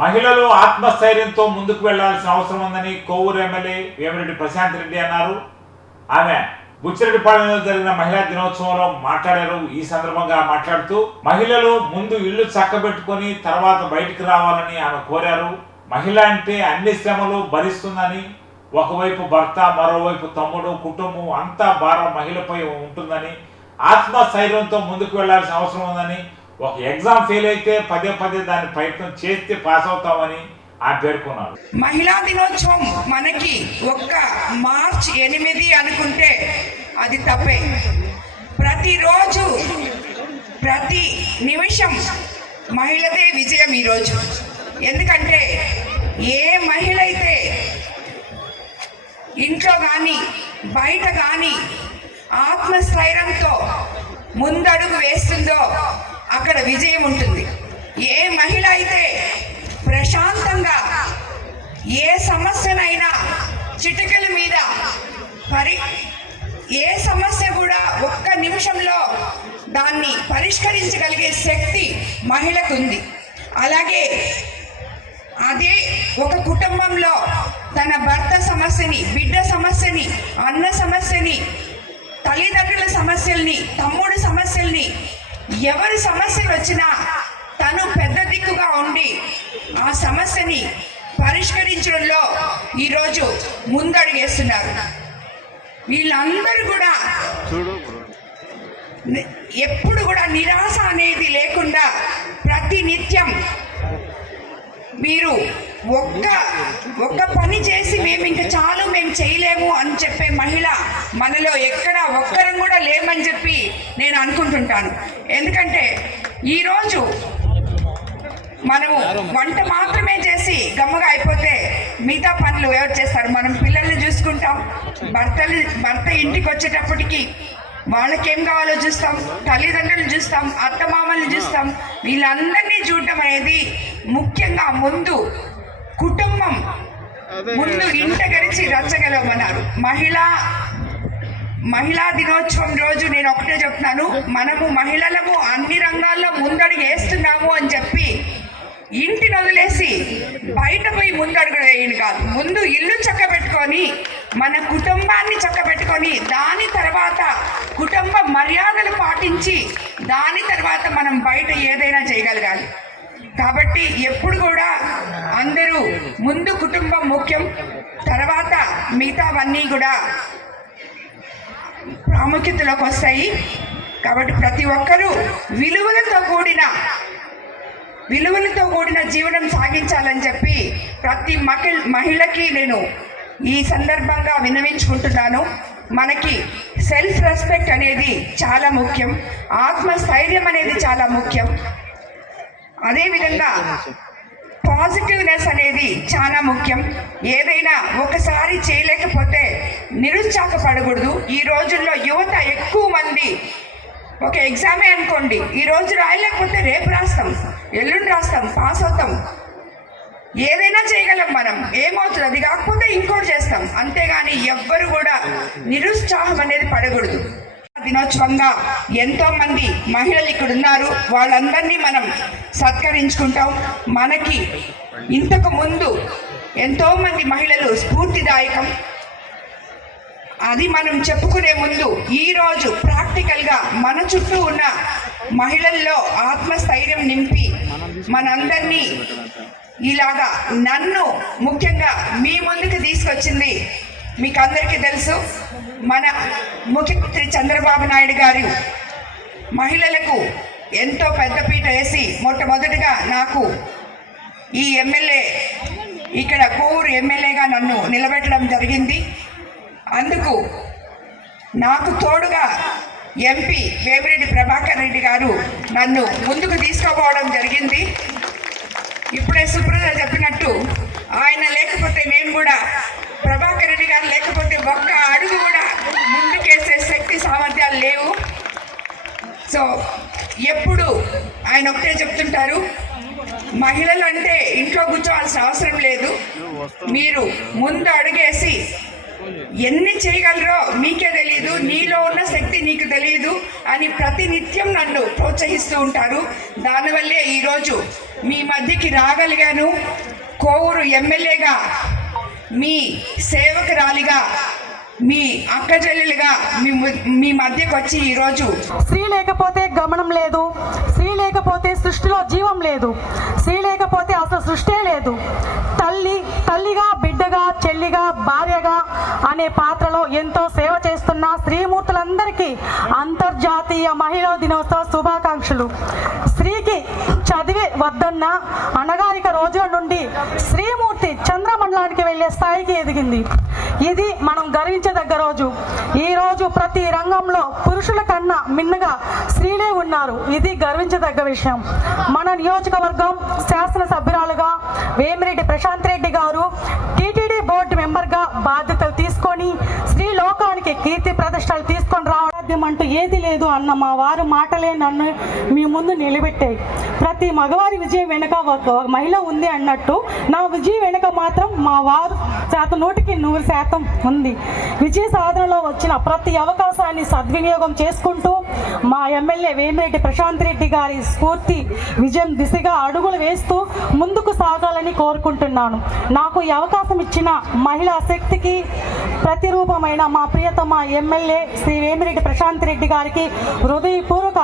మహిళలు ఆత్మస్థైర్యంతో ముందుకు వెళ్లాల్సిన అవసరం ఉందని కోవూరు ఎమ్మెల్యే వేమిరెడ్డి ప్రశాంత్ రెడ్డి అన్నారు. ఆమె బుచ్చిరెడ్డిపాలెంలో జరిగిన మహిళా దినోత్సవంలో మాట్లాడారు. ఈ సందర్భంగా మాట్లాడుతూ మహిళలు ముందు ఇల్లు చక్కబెట్టుకొని తర్వాత బయటికి రావాలని ఆమె కోరారు. మహిళ అంటే అన్ని శ్రమలు భరిస్తుందని, ఒకవైపు భర్త, మరోవైపు తమ్ముడు, కుటుంబం అంతా భారం మహిళపై ఉంటుందని, ఆత్మస్థైర్యంతో ముందుకు వెళ్లాల్సిన అవసరం ఉందని, ఒక ఎగ్జామ్ ఫెయిల్ అయితే పదే పదే దాన్ని ప్రయత్నం చేస్తే పాస్ అవుతామని ఆయన పేర్కొన్నారు. మహిళా దినోత్సవం మనకి ఒక్క మార్చి 8 అనుకుంటే అది తప్పే. ప్రతిరోజు ప్రతి నిమిషం మహిళదే విజయం ఈరోజు. ఎందుకంటే ఏ మహిళ అయితే ఇంట్లో కానీ బయట కానీ ఆత్మస్థైర్యంతో ముందడుగు వేస్తుందో అక్కడ విజయం ఉంటుంది. ఏ మహిళ అయితే ప్రశాంతంగా ఏ సమస్యనైనా చిటికల మీద ఏ సమస్య కూడా ఒక్క నిమిషంలో దాన్ని పరిష్కరించగలిగే శక్తి మహిళకు ఉంది. అలాగే అదే ఒక కుటుంబంలో తన భర్త సమస్యని, బిడ్డ సమస్యని, అన్న సమస్యని, తల్లిదండ్రుల సమస్యల్ని, తమ్ముడు సమస్యల్ని, ఎవరి సమస్యలు వచ్చినా తను పెద్ద దిక్కుగా ఉండి ఆ సమస్యని పరిష్కరించడంలో ఈరోజు ముందడుగేస్తున్నారు. వీళ్ళందరూ కూడా ఎప్పుడు కూడా నిరాశ అనేది లేకుండా ప్రతి నిత్యం మీరు ఒక్క పని చేసి మేము ఇంకా చాలు, మేము చేయలేము అని చెప్పే మహిళ మనలో ఎక్కడ ఒక్కరం కూడా లేమని చెప్పి నేను అనుకుంటుంటాను. ఎందుకంటే ఈరోజు మనము వంట మాత్రమే చేసి గమ్మగా అయిపోతే మిగతా పనులు ఎవరు చేస్తారు? మనం పిల్లల్ని చూసుకుంటాం, భర్త ఇంటికి వచ్చేటప్పటికి వాళ్ళకేం కావాలో చూస్తాం, తల్లిదండ్రులు చూస్తాం, అత్తమామల్ని చూస్తాం. వీళ్ళందరినీ చూడటం అనేది ముఖ్యంగా ముందు కుటుంబం, ముందు ఇంట గరిచి రచ్చగలవన్నారు. మహిళా దినోత్సవం రోజు నేను ఒకటే చెప్తున్నాను, మనము మహిళలము అన్ని రంగాల్లో ముందడుగు వేస్తున్నాము అని చెప్పి ఇంటిని వదిలేసి బయట పోయి ముందడుగు వేయండి కాదు. ముందు ఇల్లు చక్కబెట్టుకొని మన కుటుంబాన్ని చక్కబెట్టుకొని దాని తర్వాత కుటుంబ మర్యాదలు పాటించి దాని తర్వాత మనం బయట ఏదైనా చేయగలగాలి. కాబట్టి ఎప్పుడు కూడా అందరూ ముందు కుటుంబం ముఖ్యం, తర్వాత మిగతావన్నీ కూడా ప్రాముఖ్యతలోకి వస్తాయి. కాబట్టి ప్రతి ఒక్కరూ విలువలతో కూడిన జీవనం సాగించాలని చెప్పి ప్రతి మహిళకి నేను ఈ సందర్భంగా విన్నవించుకుంటున్నాను. మనకి సెల్ఫ్ రెస్పెక్ట్ అనేది చాలా ముఖ్యం, ఆత్మస్థైర్యం అనేది చాలా ముఖ్యం. అదేవిధంగా పాజిటివ్నెస్ అనేది చాలా ముఖ్యం. ఏదైనా ఒకసారి చేయలేకపోతే నిరుత్సాహపడకూడదు. ఈ రోజుల్లో యువత ఎక్కువ మంది ఒక ఎగ్జామే అనుకోండి, ఈరోజు రాయలేకపోతే రేపు రాస్తాం, ఎల్లుండి రాస్తాం, పాస్ అవుతాం, ఏదైనా చేయగలం మనం. ఏమవుతుంది? అది కాకపోతే ఇంకోటి చేస్తాం. అంతేగాని ఎవ్వరు కూడా నిరుత్సాహం అనేది పడకూడదు. దినోత్సవంగా ఎంతో మంది మహిళలు ఇక్కడ ఉన్నారు, వాళ్ళందరినీ మనం సత్కరించుకుంటాం. మనకి ఇంతకు ముందు ఎంతో మంది మహిళలు స్ఫూర్తిదాయకం. అది మనం చెప్పుకునే ముందు ఈరోజు ప్రాక్టికల్గా మన చుట్టూ ఉన్న మహిళల్లో ఆత్మస్థైర్యం నింపి మనందరినీ ఇలాగా నన్ను ముఖ్యంగా మీ ముందుకు తీసుకొచ్చింది మీకు అందరికీ తెలుసు. మన ముఖ్యమంత్రి చంద్రబాబు నాయుడు గారు మహిళలకు ఎంతో పెద్దపీట వేసి మొట్టమొదటిగా నాకు ఈ ఎమ్మెల్యే ఇక్కడ కోవూరు ఎమ్మెల్యేగా నన్ను నిలబెట్టడం జరిగింది. అందుకు నాకు తోడుగా ఎంపీ వేమిరెడ్డి ప్రభాకర్ రెడ్డి గారు నన్ను ముందుకు తీసుకుపోవడం జరిగింది. ఇప్పుడే సుప్రజ చెప్పినట్టు ఆయన లేకపోతే నేను కూడా, ప్రభాకర్ రెడ్డి గారు లేకపోతే ఒక్క అడుగు కూడా ముందుకేసే శక్తి సామర్థ్యాలు లేవు. సో ఎప్పుడు ఆయన ఒకటే చెప్తుంటారు, మహిళలు అంటే ఇంట్లో కూర్చోవాల్సిన అవసరం లేదు, మీరు ముందు అడుగేసి ఎన్ని చేయగలరో మీకే తెలియదు, నీలో ఉన్న శక్తి నీకు తెలియదు అని ప్రతినిత్యం నన్ను ప్రోత్సహిస్తూ ఉంటారు. దానివల్లే ఈరోజు మీ మధ్యకి రాగలిగాను. కోవూరు ఎమ్మెల్యేగా, మీ సేవకురాలిగా, మీ అక్కచెల్లెలుగా మీ మధ్యకు వచ్చి ఈరోజు స్త్రీ లేకపోతే గమనం లేదు, స్త్రీ లేకపోతే సృష్టిలో జీవం లేదు, స్త్రీ లేకపోతే అసలు సృష్టే లేదు. తల్లిగా, బిడ్డగా, చెల్లిగా, భార్యగా అనే పాత్రలో ఎంతో సేవ చేస్తున్న స్త్రీమూర్తులందరికీ అంతర్జాతీయ మహిళా దినోత్సవ శుభాకాంక్షలు. స్త్రీకి చదివే వద్దన్న అణగారిక రోజుల నుండి స్త్రీమూర్తి చంద్రమండలానికి వెళ్ళే స్థాయికి ఎదిగింది. ఇది మనం గర్వించదగ్గ రోజు. ఈ రోజు ప్రతి రంగంలో పురుషుల కన్నా మిన్నగా స్త్రీలే ఉన్నారు. ఇది గర్వించదగ్గ విషయం. మన నియోజకవర్గం శాసనసభ్యురాలుగా వేమిరెడ్డి ప్రశాంత్ రెడ్డి గారు టీటీడీ బోర్డు మెంబర్గా బాధ్యతలు తీసుకొని స్త్రీ లోకానికి కీర్తి ప్రతిష్టలు తీసుకొని రావడం అంటూ ఏది లేదు అన్న మా వారు మాటలే నన్ను మీ ముందు నిలబెట్టాయి. ప్రతి మగవారి విజయం వెనుక ఒక మహిళ ఉంది అన్నట్టు నా విజయం వెనుక మాత్రం మా వారు 100% ఉంది. విజయ సాధనలో వచ్చిన ప్రతి అవకాశాన్ని సద్వినియోగం చేసుకుంటూ మా ఎమ్మెల్యే వేమిరెడ్డి ప్రశాంత్ రెడ్డి గారి స్ఫూర్తి విజయం దిశగా అడుగులు వేస్తూ ముందుకు సాగాలని కోరుకుంటున్నాను. నాకు ఈ అవకాశం ఇచ్చిన మహిళా శక్తికి ప్రతిరూపమైన మా ప్రియతమ ఎమ్మెల్యే శ్రీ వేమిరెడ్డి ప్రశాంత్ రెడ్డి గారికి హృదయపూర్వక